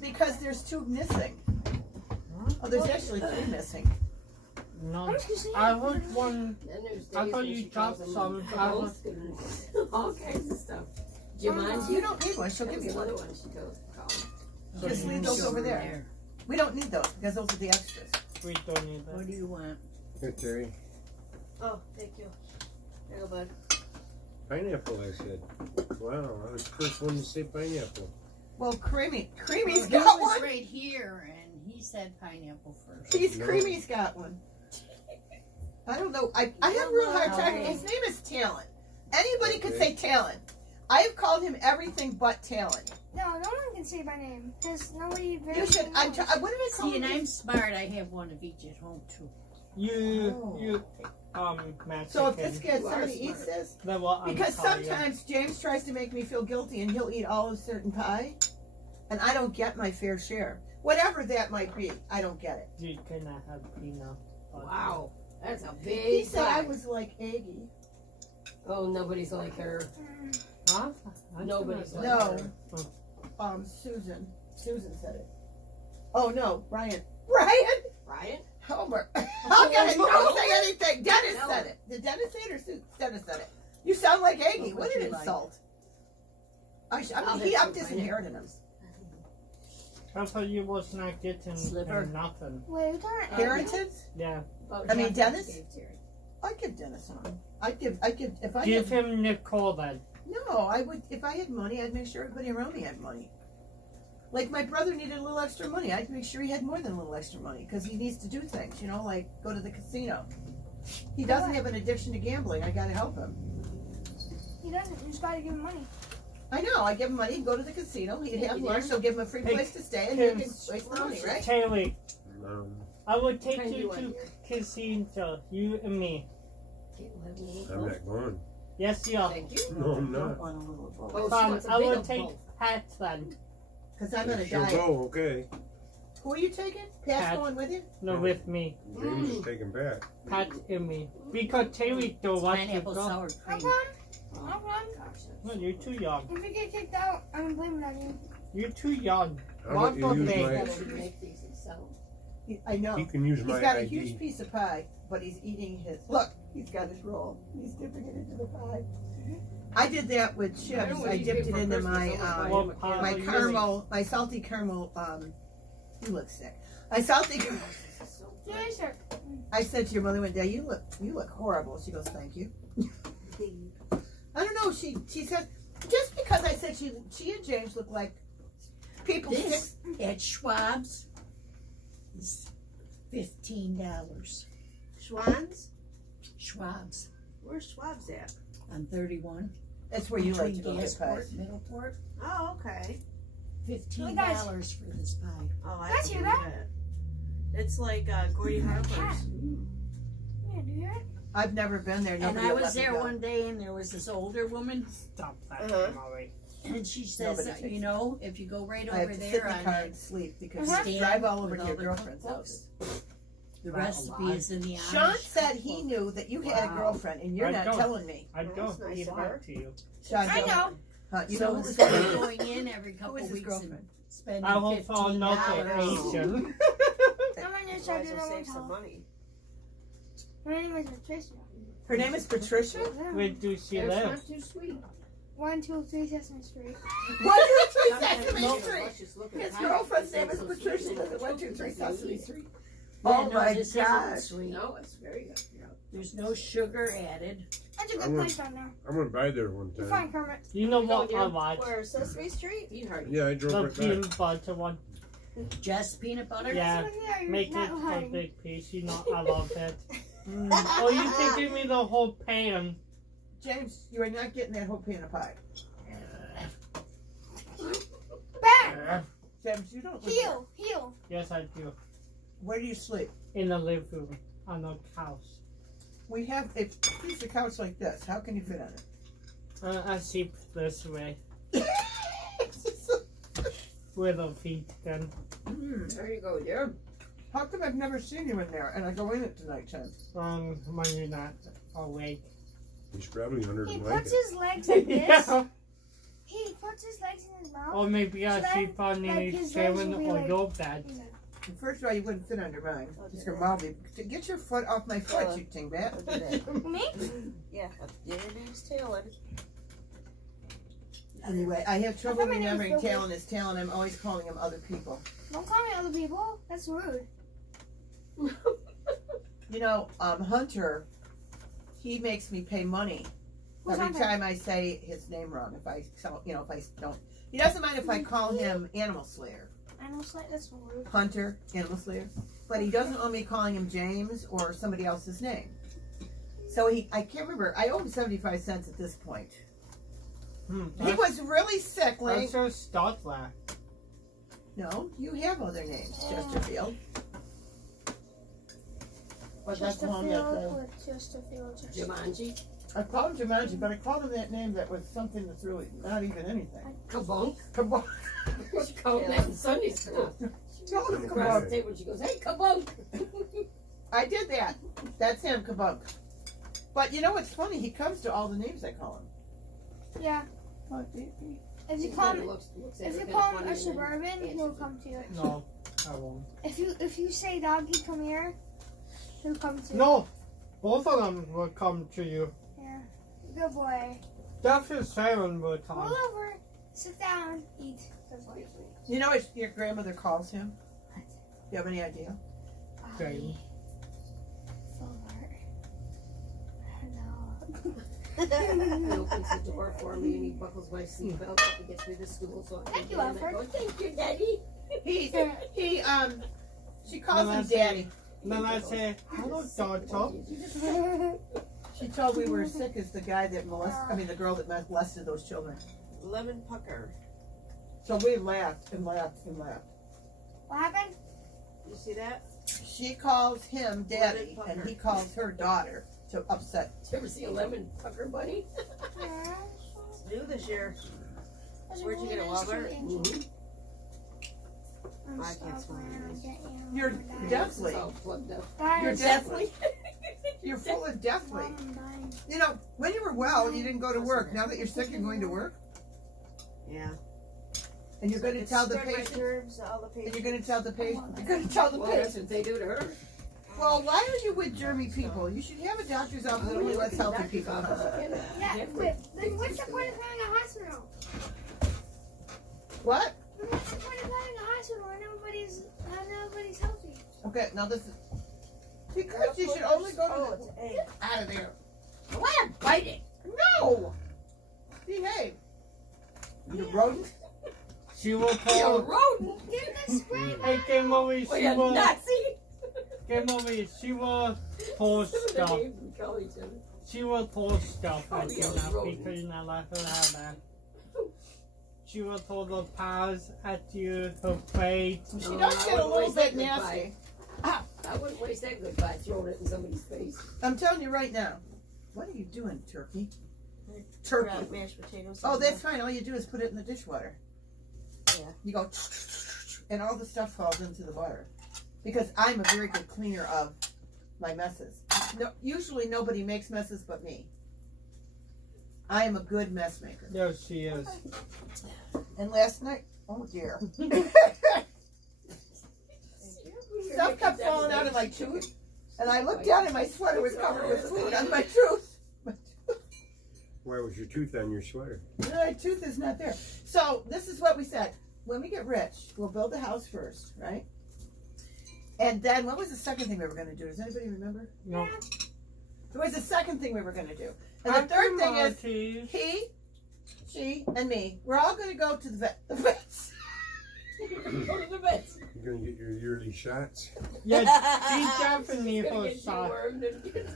Because there's two missing. Oh, there's actually three missing. No, I heard one. I thought you dropped some. All kinds of stuff. Jumanji. You don't need one. She'll give you one. Another one she goes. Just leave those over there. We don't need those because those are the extras. We don't need that. What do you want? Here, Terry. Oh, thank you. There you go, bud. Pineapple, I said. Wow, I was the first one to say pineapple. Well, Creamy's He got was one. right here, and he said pineapple first. He's No. Creamy's got one. I don't know. I have a real hard time. His name is Talent. Anybody could say Talent. I have called him everything but Talent. No, no one can say my name because nobody really You should. knows. What did I call See, him? and I'm smart. I have one of each at home too. Mexican. So if this kid You are somebody smart. eats this, Then what I'm because calling you. sometimes James tries to make me feel guilty and he'll eat all of certain pie, and I don't get my fair share. Whatever that might be, I don't get it. You cannot have peanut. Wow. That's a big He said I pie. was like Aggie. Oh, nobody's like her. Huh? Nobody's like No. her. Susan. Susan said it. Oh no, Brian. Ryan? Homer. Okay, no. don't say anything. Dennis No. said it. Did Dennis say it or Dennis said it? You sound like Aggie. Oh, What an would you like? insult. I'll I'm have some disinheriting him. I thought you was not getting Sliver. nothing. Wait, you're talking about Heritage? Yeah. Oh, I mean, Jeff Dennis? gave Terry. I'd give Dennis one. I'd give, if I Give had, him Nicole then. no, I would, if I had money, I'd make sure everybody around me had money. Like my brother needed a little extra money. I'd make sure he had more than a little extra money because he needs to do things, you know, like go to the casino. He doesn't have an addiction to gambling. I gotta help him. He doesn't. You just gotta give him money. I know. I give him money, go to the casino. He'd have lunch, so give him a free Hey, place to stay, and he Kim, can waste the money, right? Taylor, I would take Can you you to want casino, you and me. Okay, we'll have a little I'm bowl. not going. Yes, you are. Thank you. No, I'm not. Want a little bowl. Oh, she Fine, wants a I big will old take bowl. Pat then. Because I'm on a She'll diet. go, okay. Who are you taking? Pat's Pat. going with you? No, No. with me. James is taking back. Pat and me. Because Taylor don't want to Pineapple go. sour No cream. problem. Oh, No problem. gosh, No, you're too young. If you get kicked out, I'm blaming on you. You're too young. How about you use Big. my, that's- Gotta make these and sell them. I know. he can use He's my got a ID. huge piece of pie, but he's eating his. Look, he's got his roll. He's dipping it into the pie. I did that with chips. I don't know what I you dipped did it for into Christmas. my I was buying Well, him a can. my you caramel, my salty caramel. You look sick. My salty. Yes, sir. I said to your mother one day, you look horrible. She goes, thank you. I don't know. She said just because I said she and James look like people. This at Schwab's is $15. Schwann's? Schwab's Where's Schwab's at? on 31. That's where you like to Between go get pies. Gasport, Middleport. Oh, okay. $15 for this pie. Oh, I That's can you, do that? that. It's like Gordy Harper's. Yeah, do that. I've never been there. And Nobody I will was let me there go. one day, and there was this older woman, Stop that, Uh-huh. Molly. and she says, Nobody takes you know, if you go right I have over to sit there in the on car that and sleep because Uh-huh. you drive all over with to all your the girlfriend's cookbooks, house. the Wow, recipe alive. is in the Sean Irish said he cookbook. knew that you had a Wow. girlfriend, and you're I not don't. telling me. I That's don't nice give of up her. to you. Sean, I don't. know. You So know who's instead of going in every who couple is his weeks and girlfriend? spending I hope for $15, notification. I'm on your You side guys of will the save some hotel. money. My name is Patricia. Her name is Patricia. Yeah. Where do she It's live? not too sweet. 123 Sesame Street. 123 Sometimes Sesame you Street. let's just look at His the girlfriend's height. name is It's so Patricia. sweet. Lives at 123 Sesame Street. Yeah, Oh no, my this gosh. isn't sweet. No, it's very good. Yeah. There's no sugar added. That's a I good would- place down there. I'm gonna buy there one You're time. fine, Kermit. You know You what go I down like? Where, Sesame Street? You heard it. Yeah, I drove The right back. peanut butter one. Just peanut butter? Yeah. Sit with me or Make you're it not a lying. big piece. You know I love it. Oh, you can give me the whole pan. James, you are not getting that whole pan of pie. Back! James, you don't. live Heel! Heel! Yes, I do. there. Where do you sleep? In the living room on the couch. We have a piece of couch like this. How can you fit on it? I sleep this way with a feet then. There you go, dear. How come I've never seen you in there and I go in it tonight, Tim? When you're not awake. He's probably under the He blanket. puts his legs like this. Yeah. He puts his legs in his mouth. Or maybe I So sleep on like, the his legs seven will be or like- your bed. First of all, you wouldn't fit under mine. I'll do Just your that. mouth be. Get your foot off my foot, Well, you dingbat. I'll do that. Me? Yeah, your name's Taylor. Anyway, I have trouble thought my name was remembering Billy. Talon is Talon. I'm always calling him other people. Don't call me other people. That's rude. You know, Hunter, he makes me pay money Who's every Hunter? time I say his name wrong. If I don't. He doesn't mind if I call him Animal Slayer. I know, that's rude. Hunter, Animal Slayer. But he doesn't want me calling him James or somebody else's name. So I can't remember. I owe him 75 cents at this point. He was really sick, That's just Stotler. No, you have other names, Chesterfield. But that's the one that Chesterfield. Jumanji. I called him Jumanji, but I called him that name that was something that's really not even anything. Kabunk. Kabunk. She called that in Sunday school. Told him Across the Kabunk. table, she goes, "Hey, Kabunk." I did that. That's him, Kabunk. But you know what's funny? He comes to all the names I call him. Yeah. If you call him, Looks at if her you kinda call him funny a and then suburban, answers he'll it. come to you. No, I won't. If you say doggy, come here, he'll come to you. No, both of them will come to you. Yeah. Good boy. That's just seven will Roll come. over. Sit down. Eat. Good boy. You know what your grandmother calls him? Do you have any idea? James. He opens the door for me and he buckles my seatbelt up and gets me to school so I can Thank you, get in. I Alfred. go, "Thank you, Daddy." She calls No, him that's Daddy. Then I say, hello, Doctor. She told we were sick as the guy that the girl that molested those children. Lemon pucker. So we laughed and laughed and laughed. What happened? You see that? She calls him Daddy, and he calls her daughter to upset. Did you ever see a lemon pucker bunny? It's new this year. Where'd you get it, Walmart? I can't smell You're It's deathly. all plugged up. You're Guys, deathly. You're full of deathly. Mom, I'm dying. You know, when you were well, you didn't go to work. Now that you're sick, you're going to work, Yeah. and you're going to It's tell the stirred my patient. nerves, all the And patients. you're going to tell the patient. You're going to tell the Well, that's patient. what they do to her. Well, why are you with germy people? You should have a doctor's office that only lets healthy people come. Yeah, but then what's the point of having a hospital? What? Then what's the point of having a hospital when nobody's healthy? Okay, now this is because you should only go Oh, to it's an egg. get out of there. I want to bite it. No, behave. You rodent. She will You're a call. rodent. Give the spray Hey, Game Over, What, she you will. Nazi? Game Over, she will post Some of the stuff. names we call each other. She will post stuff Oh, at yeah, you now rodent. because you're not allowed to have that. She will throw the paws at you, her plate. She No, does I get a wouldn't little waste that bit good nasty. I wouldn't waste that good bite throwing it in somebody's face. I'm telling you right now. What are you doing, turkey? Turkey. Ground mashed potatoes. Oh, that's fine. All you do is put it in the dishwater. Yeah. You go, and all the stuff falls into the water. Because I'm a very good cleaner of my messes. No, usually nobody makes messes but me. I am a good mess maker. Yes, she is. And last night, oh dear. Stuff kept falling out of my tooth. And I looked down and my sweater was covered with food on my tooth. Why was your tooth on your sweater? My tooth is not there. So this is what we said. When we get rich, we'll build the house first, right? And then what was the second thing we were going to do? Does anybody remember? No. There was the second thing we were going to do. And the third thing is he, she, and me. We're all going to go to the vet. The vets. Go to the vets. You're gonna get your yearly shots. Yeah, she definitely Gonna for get shot. dewormed and get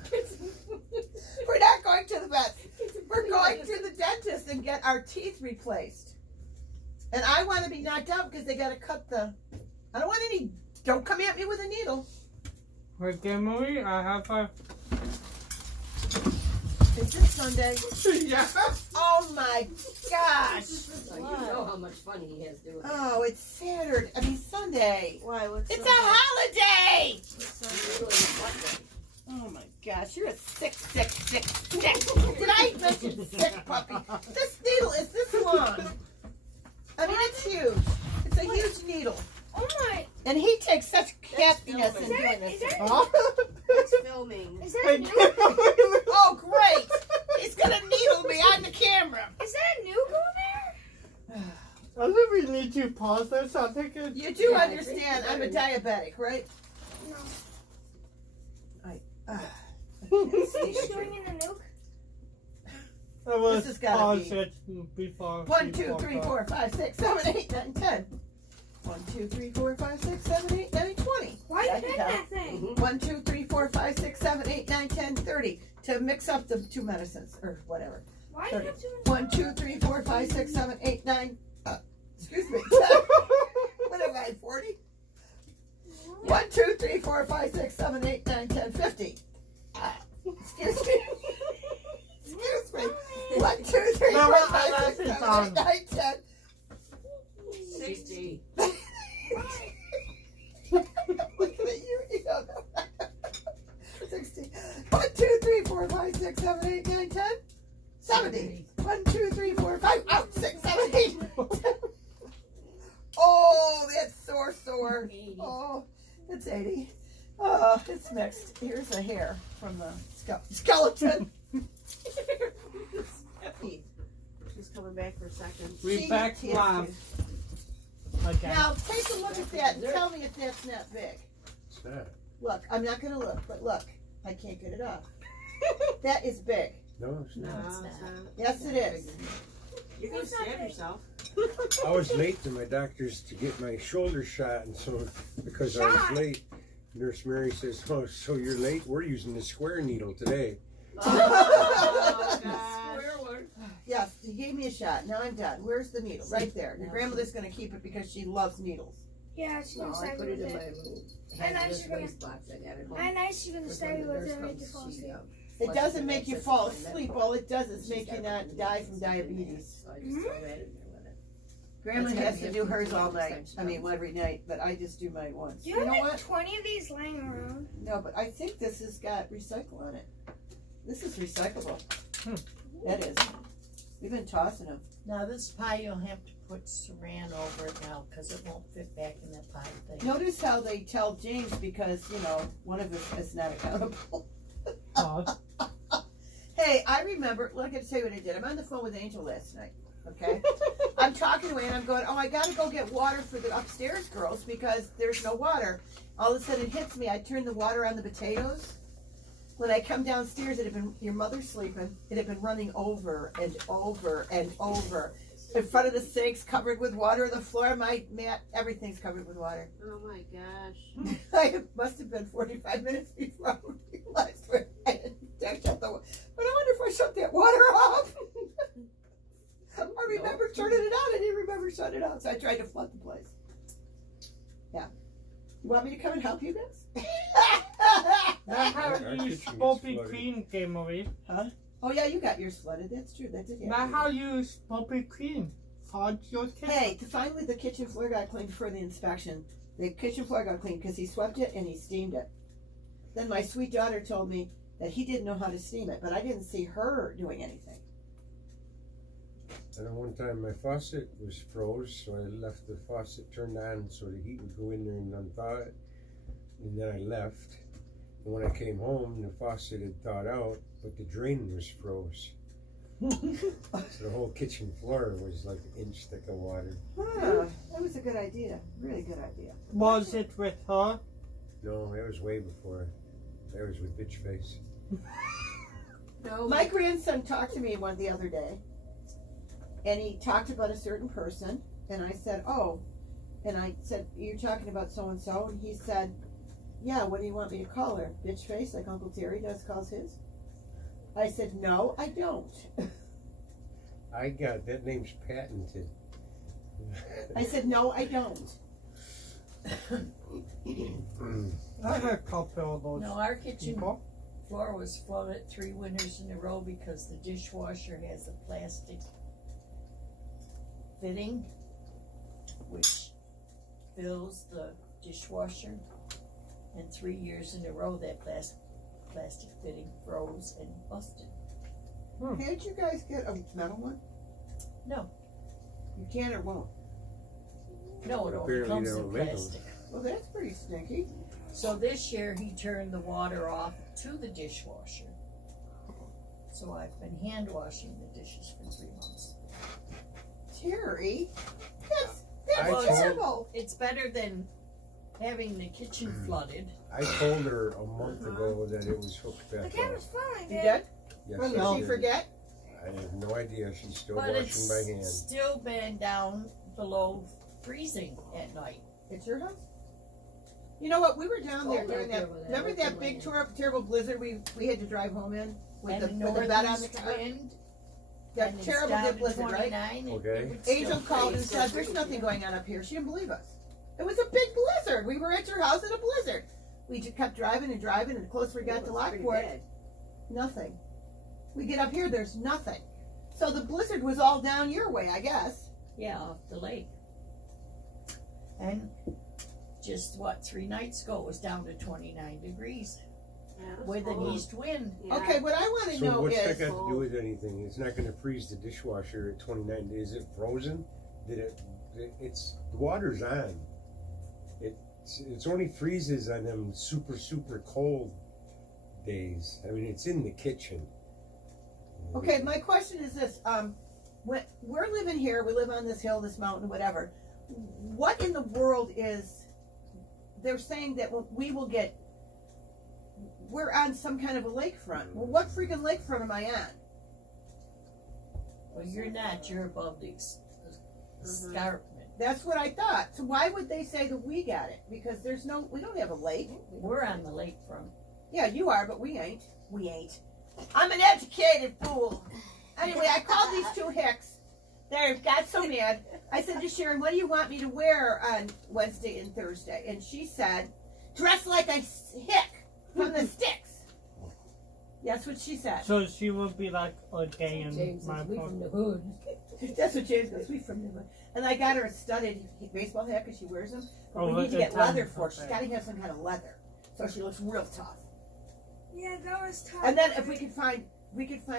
We're not going to the vets. We're going to the dentist and get our teeth replaced. And I want to be knocked out because they got to cut the. I don't want any. Don't come at me with a needle. With Game Over, I have a. Is this Sunday? Yeah. Oh my gosh. So you know how much fun he has doing it. Oh, it's Saturday. I mean Sunday. Why? What's It's a Sunday? holiday. What's Really Sunday? fun. Oh my gosh, you're a sick. Did I mention sick puppy? This needle is this long. I mean, it's huge. It's a huge needle. Oh my! And he takes such happiness in Is doing that, this. is that, Huh? It's filming. is that I a new? can't believe it. Oh, great! He's gonna needle me on the camera. Is that a new go there? I think we need to pause this. I'll take it. You do Yeah, I think understand you I'm a better. diabetic, right? No. Is he doing in the nuke? I will This has gotta pause be- it before. 1, 2, 3, 4, 5, 6, 7, 8, 9, 10. 1, 2, 3, 4, 5, 6, 7, 8, 9, 20. Why Yeah, I you can bend count. that thing? 1, 2, 3, 4, 5, 6, 7, 8, 9, 10, 30. To mix up the two medicines, or whatever. Why you have to? 1, 2, 3, 4, 5, 6, 7, 8, 9. Excuse me. What am I, 40? 1, 2, 3, 4, 5, 6, 7, 8, 9, 10, 50. Excuse me. Excuse me. 1, 2, 3, No, 4, well, 5, I 6, like 7, it, 8, 9, 10. 60. Looking at you, you don't know. 60. 1, 2, 3, 4, 5, 6, 7, 8, 9, 10. 70. 1, 2, 3, 4, 5. Out. 6, 7, 8. Oh, that's sore. 80. Oh, it's 80. Oh, it's mixed. Here's a hair from the skeleton. She's coming back for a second. We back She- live again. Now, take a look at that and tell me if that's not big. What's that? Look, I'm not going to look, but look. I can't get it off. That is big. No, it's No, not. it's not. Yes, it is. You're gonna It's not stab big. yourself. I was late to my doctor's to get my shoulder shot, and so because I Shot? was late, Nurse Mary says, "Oh, so you're late? We're using the square needle today." Oh, gosh. Square one. Yes, he gave me a shot. Now I'm done. Where's the needle? Right there. Your grandmother's going to keep it because she loves needles. Yeah, she's No, gonna I stab put you it with in my it. little And I hazardous should gonna- waste box I got at home. I know she's gonna Because stab when you the with nurse it and make you comes, fall she, asleep. It flushes doesn't the make you excess fall in the asleep. medical. All it does is She's make you got not it die in from there, diabetes. So I just throw that in there with it. Grandma That's has gotta to be do a hers few all times night. she I mean, comes. every night, but I just do mine once. Do You you know have like what? 20 of these laying around? No, but I think this has got recycle on it. This is recyclable. Hmm. That is. We've been tossing them. Now this pie you'll have to put saran over it now because it won't fit back in that pie thing. Notice how they tell James because, you know, one of us is not accountable. Pause. Hey, I remember, look, I gotta tell you what I did. I'm on the phone with Angel last night, okay? I'm talking away and I'm going, oh, I gotta go get water for the upstairs girls because there's no water. All of a sudden it hits me. I turn the water on the potatoes. When I come downstairs, it had been, your mother's sleeping, it had been running over and over and over. In front of the sinks, covered with water, the floor, my mat, everything's covered with water. Oh my gosh. I must have been 45 minutes before I realized where I had shut the water. But I wonder if I shut that water off. I remember turning it on. I didn't remember shutting it off. So I tried to flood the place. Yeah. You want me to come and help you guys? Now how Our you kitchen gets Poppy flooded. Queen came away. Oh, yeah, you got yours flooded. That's true. That did Now happen. how you Poppy Queen flood your kitchen? Hey, finally the kitchen floor got cleaned before the inspection. The kitchen floor got cleaned because he swept it and he steamed it. Then my sweet daughter told me that he didn't know how to steam it, but I didn't see her doing anything. And then one time my faucet was froze, so I left the faucet turned on so the heat would go in there and unthaw it. And then I left. And when I came home, the faucet had thawed out, but the drain was froze. So the whole kitchen floor was like an inch thick of water. Huh, that was a good idea. Really good idea. Was it with her? No, that was way before. That was with bitch face. No. My grandson talked to me one the other day, and he talked about a certain person, and I said, oh, and I said, you're talking about so-and-so, and he said, yeah, what do you want me to call her? Bitch face, like Uncle Terry does calls his? I said, no, I don't. I got that name's patented. I said, no, I don't. I had a couple of those No, our kitchen people. floor was flooded 3 winters in a row because the dishwasher has a plastic fitting which fills the dishwasher, and 3 years in a row that plastic fitting froze and busted. Can't you guys get a metal one? No. You can or won't? No, it only Apparently comes they in don't make 'em. plastic. Well, that's pretty stinky. So this year he turned the water off to the dishwasher. So I've been hand washing the dishes for 3 months. Terry, that's I told- terrible. It's better than having the kitchen flooded. I told her a month ago that it was hooked The back camera's up. fine, You dude. did? Yes, Well, I did she did. forget? I have no idea. She's still But washing it's by hand. still been down below freezing at night. It's your house? You know what? We were down there Oh, during right there that. with that Remember that open big, land. terrible blizzard we had to drive home in with And the bed on the northeast car? wind. That and it's terrible down dip to blizzard, right? 29, it Okay. would still Angel called and freeze. said, "There's nothing going on up here." She didn't believe us. It was a big blizzard. We were at your house in a blizzard. We just kept driving and driving, and the closer we got to Lockport, nothing. We get up here, there's nothing. So the blizzard was all down your way, I guess. Yeah, off the lake. And just 3 nights ago it was down to 29 degrees with an east wind. Okay, what I want to So know what's that is, got to do with anything? It's not going to freeze the dishwasher at 29. Is it frozen? It's the water's on. It's only freezes on them super cold days. I mean, it's in the kitchen. okay, my question is this: when we're living here, we live on this hill, this mountain, whatever. What in the world is? They're saying that we will get. We're on some kind of a lakefront. Well, what freaking lakefront am I on? Well, you're not. You're above the escarpment. That's what I thought. So why would they say that we got it? Because we don't have a lake. We're on the lakefront. Yeah, you are, but we ain't. We ain't. I'm an educated fool. Anyway, I called these two hicks. They got so mad. I said to Sharon, "What do you want me to wear on Wednesday and Thursday?" And she said, "Dress like a hick from the sticks." That's what she said. So she will be like a day in James my is we from pocket. the hood. That's what James goes. We from New. And I got her a studded baseball hat because she wears them. But Oh, we need to get it's leather on- for her. She's okay. got to have some kind of leather, so she looks real tough. Yeah, that was tough. And then if we could find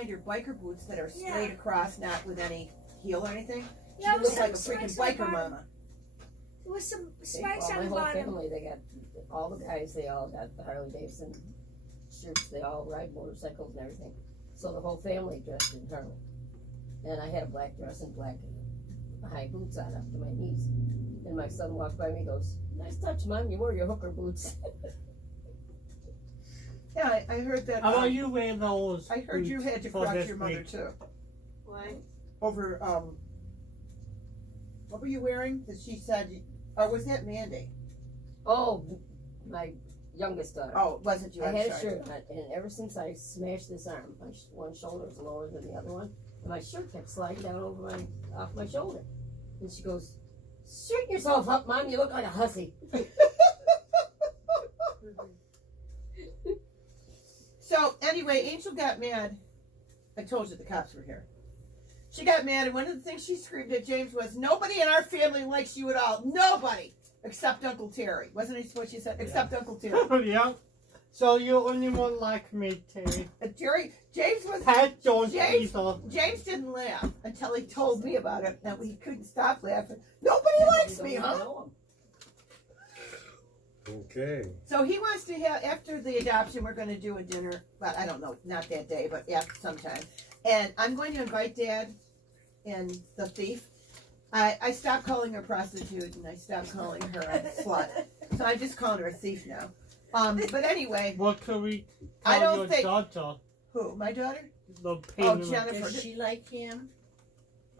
her biker boots that are straight Yeah. across, not with any heel or anything. She Yeah, would with look like a some freaking spikes on the biker bottom. mama. With some They, spikes my on the whole bottom. family, they got all the guys. They all got the Harley Davidson shirts. They all ride motorcycles and everything. So the whole family dressed in Harley. And I had a black dress and black high boots on up to my knees. And my son walked by me and goes, "Nice touch, Mom. You wore your hooker boots." Yeah, I heard that. How about you wear those? I heard you boots had to for correct this your mother week? too. Why? Over what were you wearing? That she said, or was that Mandy? Oh, my youngest daughter. Oh, it wasn't you. I I'm had a sorry. shirt on, and ever since I smashed this arm, my one shoulder was lower than the other one, and my shirt kept sliding down off my shoulder. And she goes, "Straighten yourself up, Mom. You look like a hussy." So anyway, Angel got mad. I told you the cops were here. She got mad, and one of the things she screamed at James was, "Nobody in our family likes you at all. Nobody, except Uncle Terry." Wasn't it what she said? Except Uncle Terry. Yeah. So you only one like me, Terry. And James was. Pat don't James- either. James didn't laugh until he told me about it, and we couldn't stop laughing. Nobody likes me, huh? Okay. So he wants to have, after the adoption, we're going to do a dinner. Well, I don't know, not that day, but after sometime. And I'm going to invite Dad and the thief. I stopped calling her prostitute, and I stopped calling her a slut. So I'm just calling her a thief now. But anyway, What could we I tell don't your think- daughter? who? My daughter? The Oh, pain. Jennifer. Does she like him?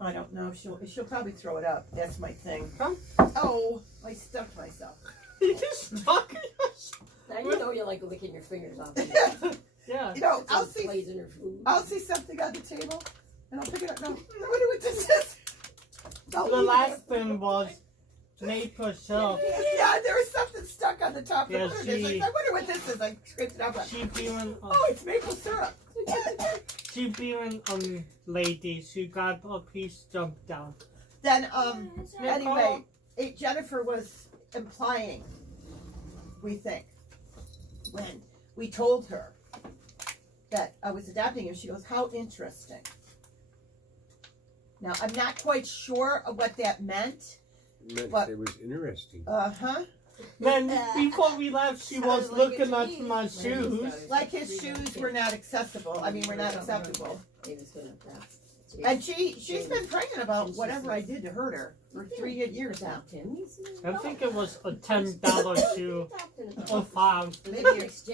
I don't know. She'll probably throw it up. That's my thing. Huh? Oh, I stuffed myself. You stuck Now you know you like licking your fingers off. Yeah. You know, It's I'll like see. plays in her food. I'll see something on the table, and I'll pick it up. No, I wonder what this is. I'll The eat last it. thing was Nate herself. Yeah, there was something stuck on the top Yeah, of the she- I wonder what this is. I scraped it up. She being Oh, it's maple syrup. lady. She got a piece jumped down. Then, It's all right. anyway, Jennifer was implying, we think, when we told her that I was adopting him, she goes, "How interesting." Now, I'm not quite sure of what that meant, meant What? it was interesting. Uh-huh. Then before we left, she was Sounded like looking it to at me. my shoes. Like his shoes were not accessible. I mean, were not acceptable. David's gonna pass. And she's been pregnant about whatever I did to hurt her for 3 years now. I think it was a $10 shoe or $5. Maybe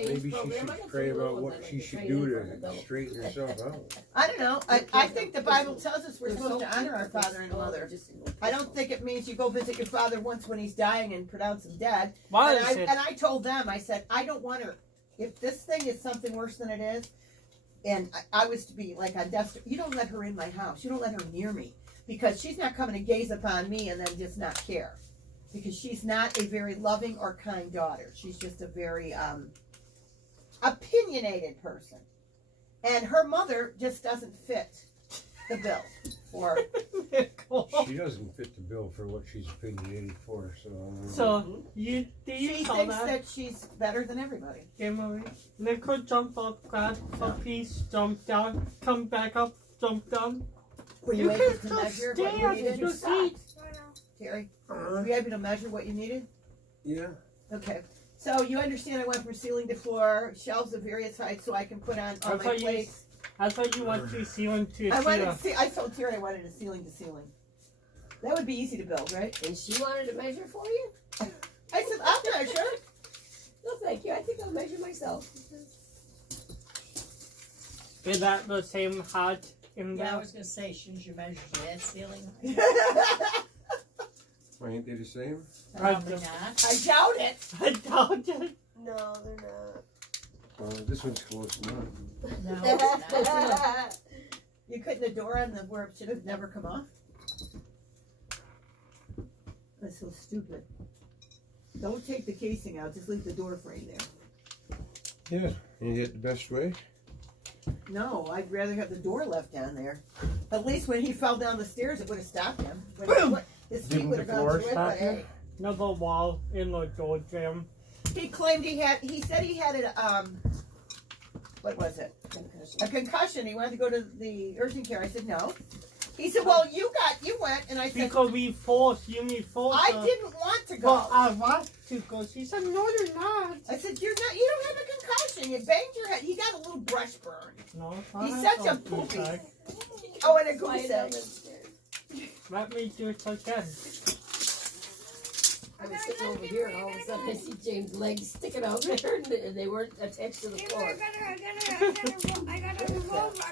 Maybe she should pray about what she should do to straighten herself out. I don't know. I think the Bible tells us we're supposed to honor our father and mother. I don't think it means you go visit your father once when he's dying and pronounce him dead. Why And is it? I told them, I said, I don't want her. If this thing is something worse than it is, and I was to be like on death, you don't let her in my house. You don't let her near me. Because she's not coming to gaze upon me and then just not care. Because she's not a very loving or kind daughter. She's just a very opinionated person. And her mother just doesn't fit the bill for She doesn't fit the bill for what she's opinionated for, so. So you do you she call thinks that? that she's better than everybody. Emily, Nicole jump up, grab a piece, jump down, come back up, jump down. Were you able to measure what you needed? your seat. Terry, were you able to measure what you needed? Yeah. Okay. So you understand I went from ceiling to floor, shelves of various heights so I can put on all I my thought you- plates. I thought you went to ceiling to I ceiling. wanted I told Terry I wanted a ceiling to ceiling. That would be easy to build, right? And she wanted to measure for you? I said, I'll measure. No, thank you. I think I'll measure myself. Is that the same height in Yeah, I there? was gonna say, should you measure that ceiling? Why ain't they the same? Probably not. I doubt it. I doubt it. No, they're not. Well, this one's close enough. No, it's not. You couldn't the door on the where it should have never come off? That's so stupid. Don't take the casing out, just leave the door frame there. Yeah. You get the best way? No, I'd rather have the door left down there. At least when he fell down the stairs, it would have stopped him. When his feet Didn't would the have gone floor through it, stop but him? hey. Another wall in the door jam. He claimed he said he had it, what was it? A concussion. He wanted to go to the urgent care. I said, no. He said, well, you went, and I said, Because we forced, you forced I her. didn't want to go. Well, I want to go. She said, no, you're not. I said, you don't have a concussion. You banged your head. He got a little brush burn. No, He's I such a don't do poopy. that. Oh, and a goose Quiet egg. down the stairs. Let me do it again. I was sitting over here and all of a sudden I see James' legs sticking out there and they weren't attached to the Hey, floor. I got a revolver.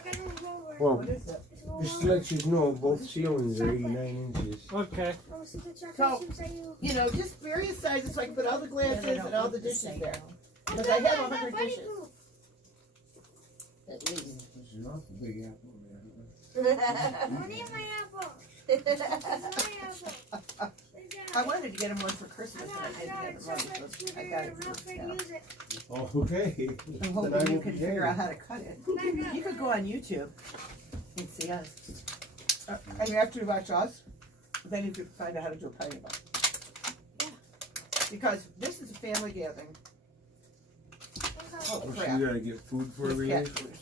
Well, What is it? It's a just revolver. to let you know, both ceilings are 89 inches. Okay. Oh, see the chocolate So- chips that you. You know, just various sizes so I can put all the Yeah, glasses they don't and all look the the dishes same. there. I'm Because I not- have I'm not 100 fighting dishes. you. At least. There's an awful big apple I need my apple. My apple. I wanted to get him one for Christmas, I and I didn't got have a the money, chocolate so scooter I and got I'm it not first afraid to now. use it. Oh, okay. I'm Then I hoping you won't can be figure getting out how to cut it. Back up. You could go on YouTube and see us. And after you watch us, then you could find out how to do a party bun. Yeah. Because this is a family gathering. Oh, Oh, so crap. you gotta get food for There's cat everybody? food.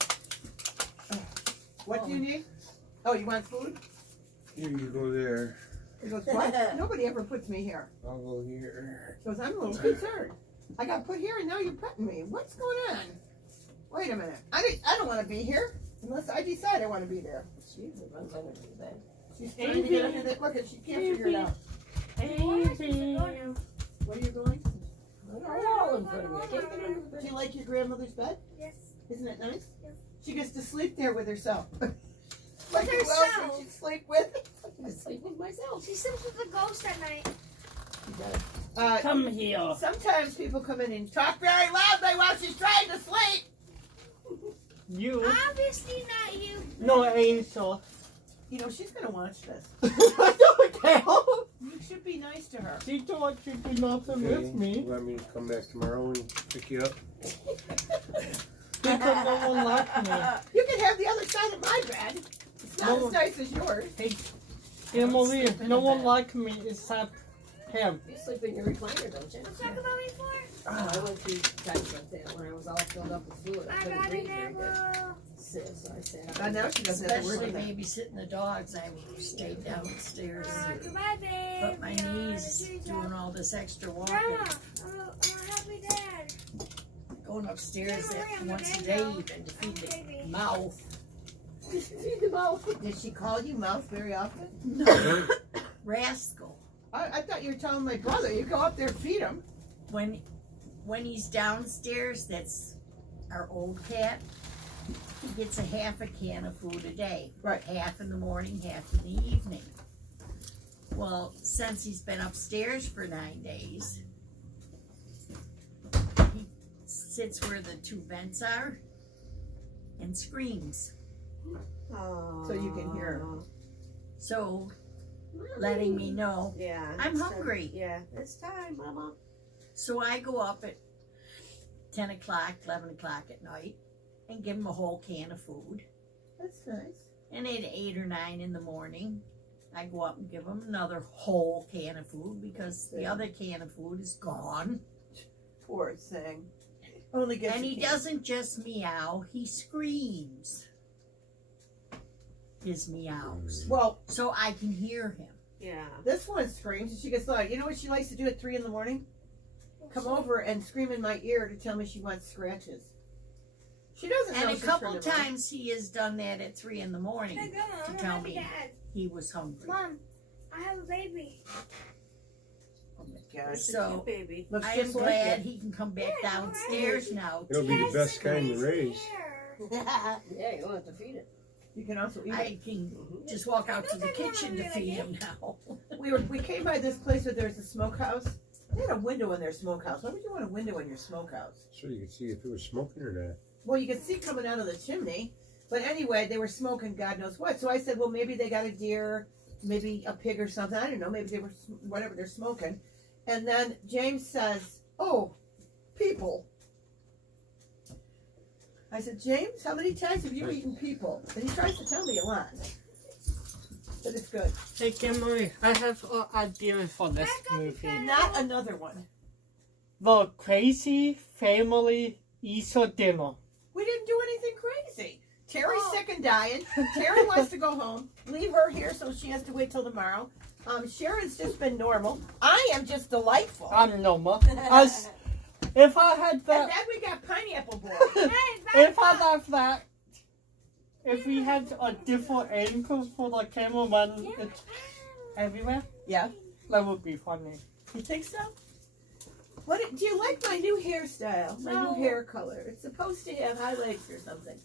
What do you need? Oh, you want food? Here, you go there. He goes, what? Nobody ever puts me here. I'll go here. He goes, I'm a little concerned. I got put here and now you're putting me. What's going on? Wait a minute. I don't want to be here unless I decide I want to be there. She usually runs under the bed. She's trying to get under that. Look, and she can't figure it out. Easy. Where are you going? They're all in front of me. I can't get under the Do bed. you like your grandmother's bed? Yes. Isn't it nice? Yes. She gets to sleep there with herself. With Like who else would herself? she sleep with? I sleep with myself. She sleeps with the ghost at night. Come here. Sometimes people come in and talk very loudly while she's trying to sleep. You. Obviously not you. No, Angel. You know, she's going to watch this. I don't care. You should be nice to her. She thought you do nothing Okay, with me you want me to come back tomorrow and pick you up? because no one liked me. You can have the other side of my bed. It's not No. as nice as yours. Emily, no one liked me except him. You sleep in your recliner, don't you? Let's talk about me for. I went through times like that when I was all filled up with fluid. I I couldn't got breathe an very good. apple. said, so I said. I know she doesn't have to work Especially on that. babysitting the dogs, I stayed downstairs. Goodbye, babe. But my knees doing all this extra walking, Grandma, I'm a happy dad. going upstairs Don't worry, I'm once a a day baby. even to feed the Baby. mouth. Feed the mouth. Did she call you mouth very often? No, rascal. I thought you were telling my brother you go up there and feed him. When he's downstairs, that's our old cat. He gets a half a can of food a day. Right. Half in the morning, half in the evening. Well, since he's been upstairs for 9 days, he sits where the two vents are and screams. Oh. So you can hear him. So, letting me know. Yeah. I'm it's hungry. Yeah, it's time, Mama. So I go up at 10 o'clock, 11 o'clock at night and give him a whole can of food. That's nice. And at 8 or 9 in the morning, I go up and give him another whole can of food because the other can of food is gone. Poor thing. Only gets And a he can. doesn't just meow, he screams his meows. Well, So I can hear him. Yeah. this one screams and she gets like, you know what she likes to do at 3 in the morning? Come over and scream in my ear to tell me she wants scratches. She doesn't know And a she's couple turned around. times he has done that at 3 in the morning Hey, Grandma, I'm to a tell happy me dad. he was hungry. Mom, I have a baby. Oh my gosh. It's a So- cute baby. Looks I am just like glad it. he can come back Yeah, downstairs now. It'll be the Yes, best kind to nice raise. hair. Yeah, you don't have to feed it. You can also eat it. I can just walk out to the kitchen to feed him now. We came by this place where there's a smokehouse. They had a window in their smokehouse. Why would you want a window in your smokehouse? So you could see if it was smoking or not. Well, you could see coming out of the chimney. But anyway, they were smoking God knows what. So I said, well, maybe they got a deer, maybe a pig or something. I don't know. Maybe they were, whatever they're smoking. And then James says, oh, people. I said, James, how many times have you eaten people? And he tries to tell me a lot. But it's good. Hey Kimberly, I have an idea for this movie. Not another one. The Crazy Family Easter Dinner. We didn't do anything crazy. Terry's sick and dying. Terry wants to go home. Leave her here so she has to wait till tomorrow. Sharon's just been normal. I am just delightful. I'm normal. As if I had And that, then we got Pineapple Boy. if I had that, if we had a different angles for the camera when it's everywhere, Yeah. that would be funny. You think so? What do you like my new hairstyle? My No. new hair color. It's supposed to have highlights or something.